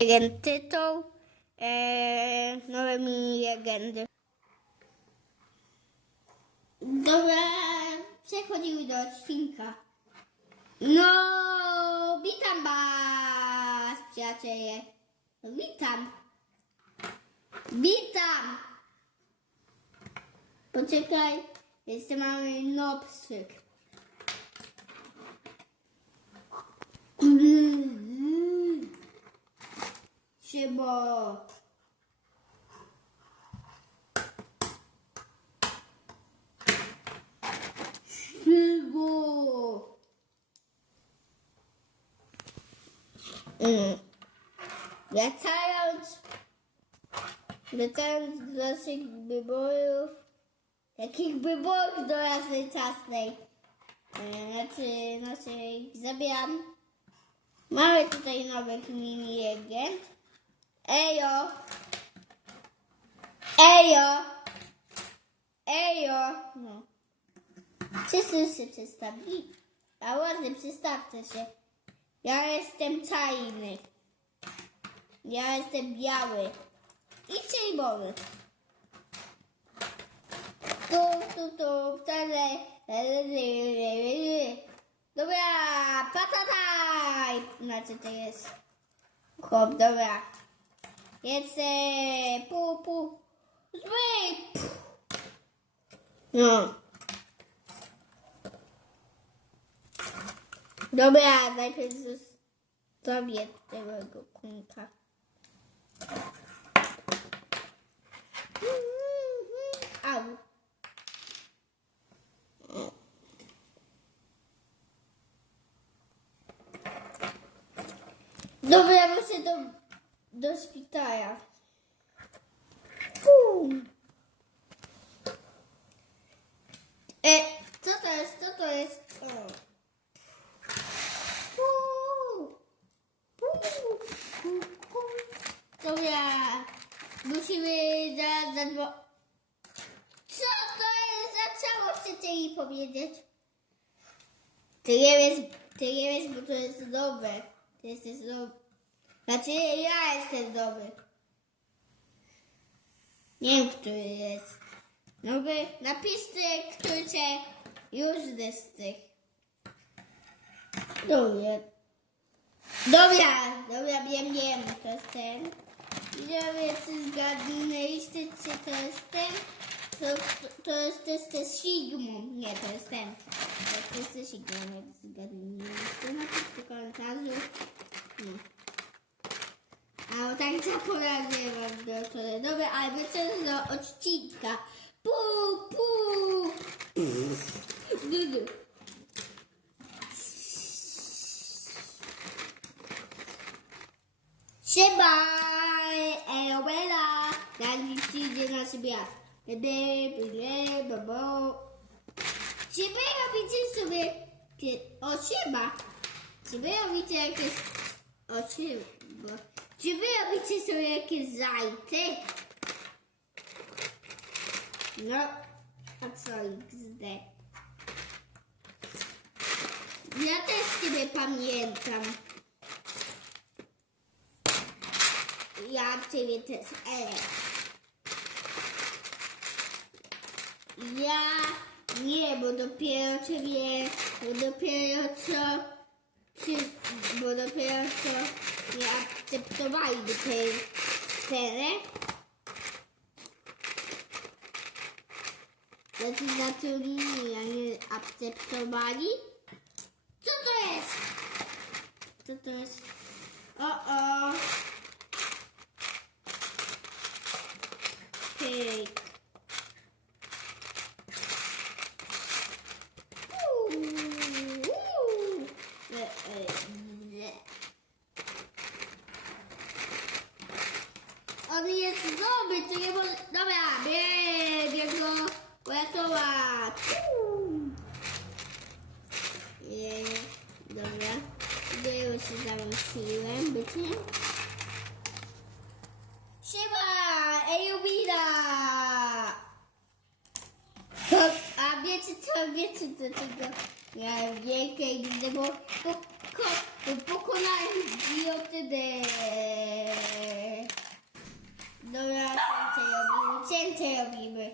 jeden tytuł. E, nowe mini legendy. Dobra, przechodzimy do odcinka. No, witam was, przyjaciele. No, witam. Witam. Poczekaj, jeszcze mamy nopsyk. Szybo. Szybo. Mm. Wracając, wracając do naszych wyborów, takich wyborów do naszej czasnej, e, znaczy naszej zabieram. Mamy tutaj nowych mini legend. Ejo! Ejo! Ejo! No. Wszyscy się przedstawili. A ładnie, przedstawcie się. Ja jestem czarny. Ja jestem biały. I czerwony. Tu, tu, tu, wcale. Dobra, patataj! Znaczy to jest. Chłop, dobra. Jest e, pu, pu. Zły! No. Dobra, najpierw zostawię tego kunka. Au. Dobra, muszę do, do szpitala. E, co to jest? Co to jest? O. Dobra, musimy zaraz zadzwo... Co to jest za ciało? Chcecie jej powiedzieć? Ty nie wiesz, bo to jest dobre. Ty jesteś dobry. Znaczy, ja jestem dobry. Nie wiem, który jest. No by napiszcie, który cię już z tych. Dobra. Dobra, dobra, wiem, wiem, to jest ten. Czy zgadnęliście, czy to jest ten? To, to, to jest też ten Sigmund. Nie, to jest ten. To jest ten Sigmund, jak zgadnęliście. Napiszcie komentarzu. No. A tak zaporadzę wam do co Dobra, ale wrócę do odcinka. Pu, pu. Dudu. Siema, Eobela. Zaraz mi przyjdzie na siebie. Czy wy robicie sobie... pie- O, siema. Czy wy robicie jakieś... O, siema. Czy wy robicie sobie jakieś zajty? No, a co XD? Ja też ciebie pamiętam. Ja ciebie też, ale... Ja nie, bo dopiero ciebie, bo dopiero co, bo dopiero co nie akceptowali tej sfery. Znaczy zatrudnili, a nie akceptowali. Co to jest? Co to jest? O, o. miałam wiecie do czego miałem wielkie XD, bo, bo, pokonałem idiotynę. Dobra, cięcie robimy, cięcie robimy.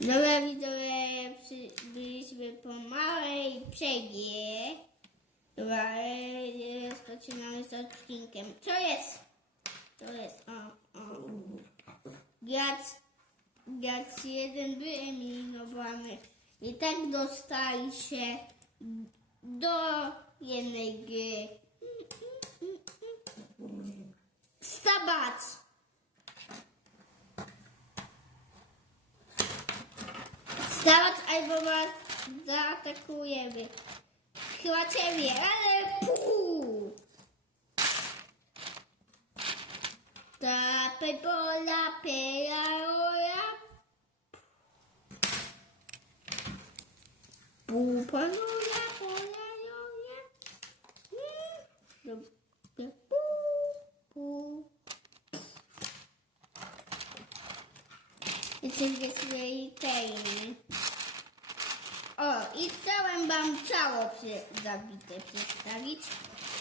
Dobra widzowie, byliśmy po małej przegie. Dobra, rozpoczynamy z odcinkiem. Co jest? To jest, o, o. Gac, gac jeden wyeliminowany. I tak dostali się do jednej gry. Stawać! Stawać albo was zaatakujemy. Chyba ciebie, ale pół! Ta pepola, peraola. Jesteśmy swojej tajny. O, i chciałem wam ciało przy, zabite przedstawić.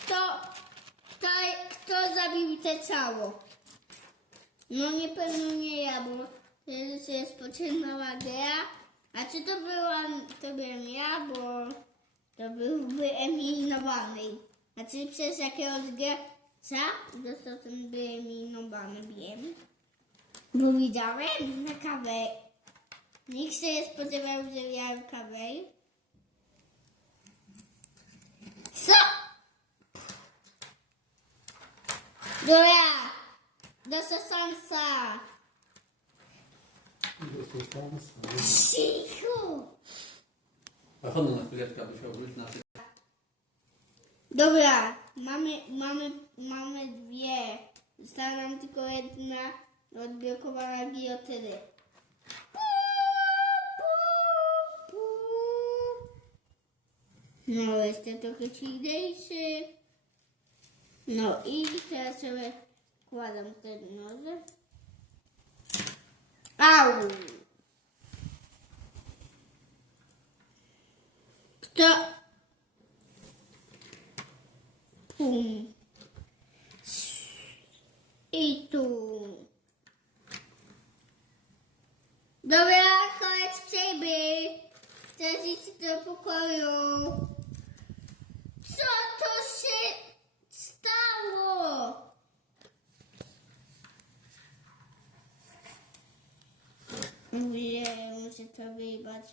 Kto, kto, kto zabił te ciało? No nie pewno nie ja, bo to jest rozpoczynała gra. A czy to byłam, to byłem ja, bo to był wyeliminowany. A czy przez jakiegoś gracza został ten wyeliminowany, wiem. Bo widziałem na kawę. Nikt się nie spodziewał, że miałem kawę. Co? Dobra, do sosansa. Cicho. A chodź na chwileczkę, aby się obrócić na ty. Dobra, mamy, mamy, mamy dwie. Została nam tylko jedna odblokowana giotyny. No, jestem trochę silniejszy. No i teraz sobie wkładam ten noże. Au! Kto? Pum. I tu. Dobra, chodź przejby. Chcesz iść do pokoju. Co to się stało? Mówię, muszę to wyjebać.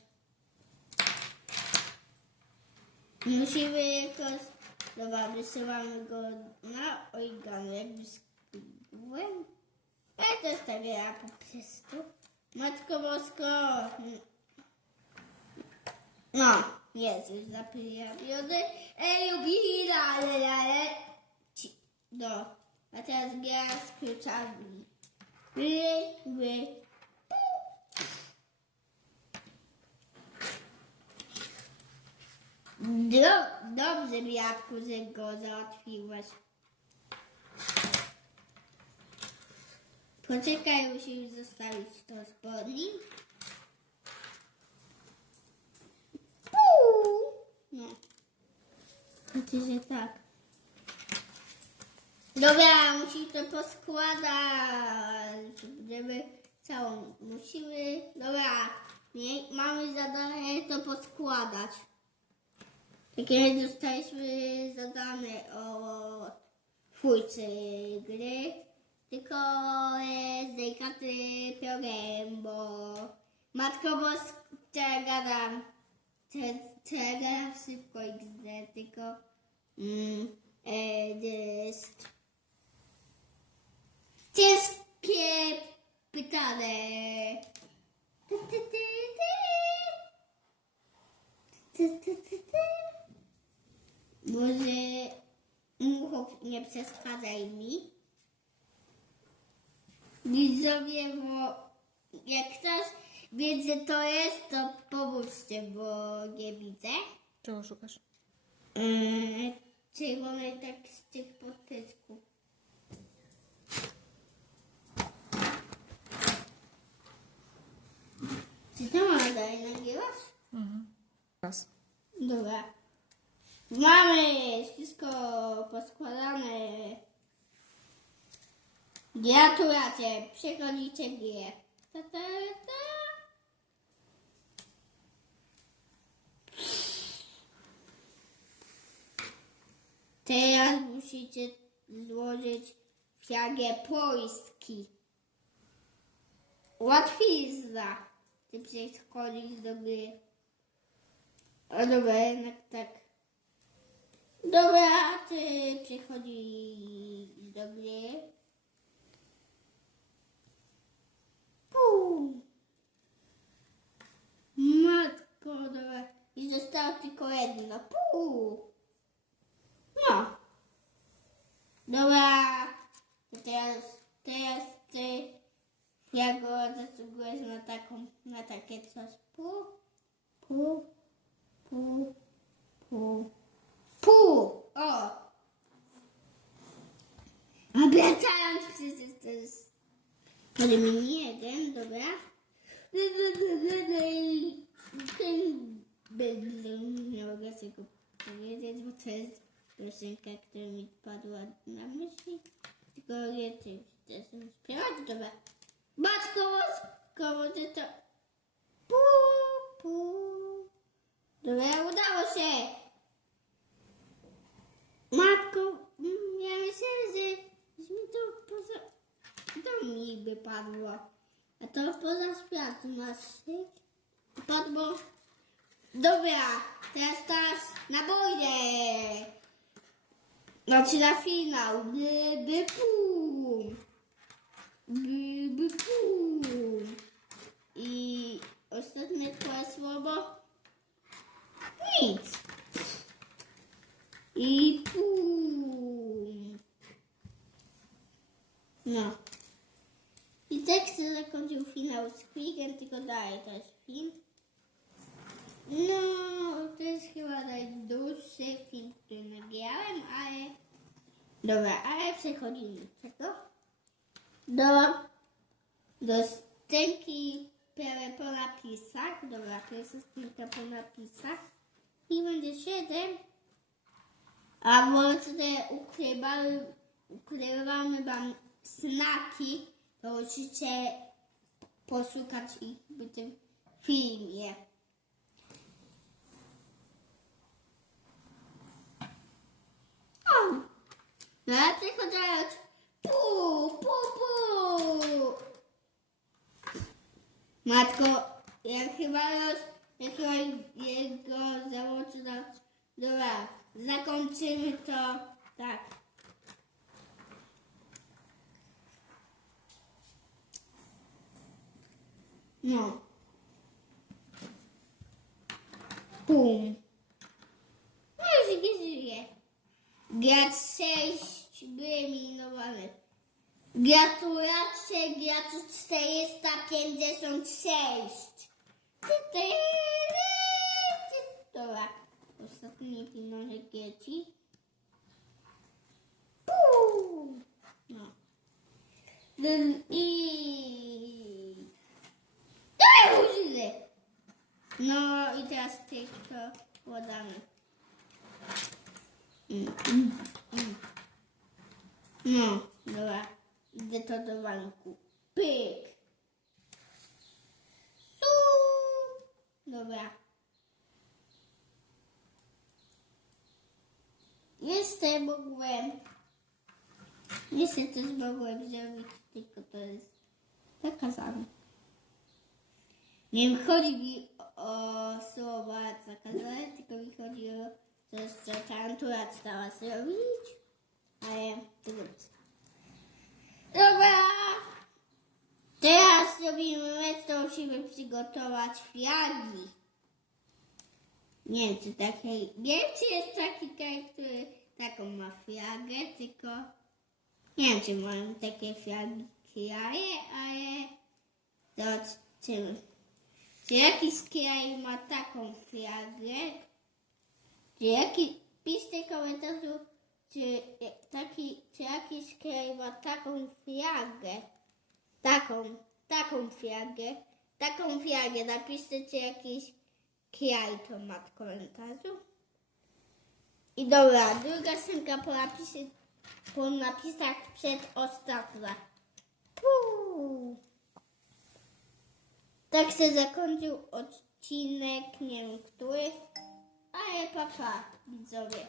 Musimy jakoś... Dobra, wysyłamy go na origami, jakby skubłem. Ja to stawiam po prostu. Matko Bosko. No, jest już zapijawiony. Ej, ubira, ale, ale. No, a teraz gra z kluczami. Ry, ry. Do, dobrze, Miatku, że go załatwiłaś. Poczekaj, musimy zostawić to spodni. No. Znaczy, że tak. Dobra, musimy to poskładać. Żeby całą. Musimy. Dobra, mamy zadanie to poskładać. Takie dostaliśmy zadane od twórcy gry, tylko e, z delikatny problem, bo Matko Boska, gadam, ja gadam szybko XD, tylko mm, e, jest ciężkie pytanie. Ty, ty, ty, ty. Ty, ty, ty, ty. Może muchów nie przeszkadzaj mi. Widzowie, bo jak ktoś wie, że to jest, to pomóżcie, bo nie widzę. Czego szukasz? Yy, czerwony tak z tych podtysków. Czy to ma dalej nagrywać? Raz. Dobra. Mamy wszystko poskładane. Gratulacje, przechodzicie grę. Ta, ta, ta. Teraz musicie złożyć flagę Polski. Łatwizna, ty przechodzisz do gry. O dobra, jednak tak. Dobra, ty przechodzisz do gry. Pum. Matko, dobra. I zostało tylko jedno. Pum. No. Dobra. To teraz, teraz ty, ja go zasługujesz na taką, na takie coś. Pu, pu, pu, pu, pu. O. Obracając przecież to jest ale mi jeden, dobra. Ten będę nie mogę tego powiedzieć, bo to jest piosenka, która mi padła na myśli. Tylko nie ty chcesz śpiewać, dobra. Matko Łoskowo, ty to... Pu, pu. Dobra, udało się. Matko, mm, ja myślałem, że że mi to poza... To mi by padło. A to poza się? Padło. Dobra, teraz czas na boję. Znaczy na finał. By, by, pum. By, by, pum. I ostatnie twoje słowo. Nic. I pum. No. I tak się zakończył finał z To jest film. No, to jest chyba najdłuższy film, który nagrałem, ale... Dobra, ale przechodzimy do czego? Do... Do scenki prawie po napisach. Dobra, to jest scenka po napisach. I będzie siedem. A może ukrywamy, ukrywamy wam znaki, to musicie poszukać ich w tym filmie. O! No ja przechodzę pu, pu, pu. Matko, ja chyba już, ja chyba jego założę na... Dobra, zakończymy to tak. No. Pum. No już nie żyje. Gracz 6 wyeliminowanych. Gratulacje graczu 456. Ty, ty, ty. Dobra. Ostatni pilnoże dzieci. Pum. No. I... Użyły. No i teraz tylko podamy. Mm, mm, mm. No, dobra. Idę to do banku. Pyk. Su. Dobra. Jeszcze mogłem. Jeszcze coś mogłem zrobić, tylko to jest zakazane. Nie chodzi mi o słowa zakazane, tylko mi chodzi o to, co tarantura stała zrobić. Ale to. Dobra. Teraz robimy mecz, to musimy przygotować flagi. Nie wiem, czy taki... Nie wiem, czy jest taki kraj, który taką ma flagę, tylko... Nie wiem, czy mają takie flagi kraje, ale... Zobaczymy. Czy jakiś kraj ma taką flagę? Czy jaki... Piszcie komentarzu, czy, taki, czy jakiś kraj ma taką flagę. Taką, taką flagę. Taką flagę. Napiszcie, czy jakiś kraj to ma w komentarzu. I dobra, druga synka po, napisy, po napisach przedostatnia. Puu. Tak się zakończył odcinek, nie wiem który, ale papa, widzowie.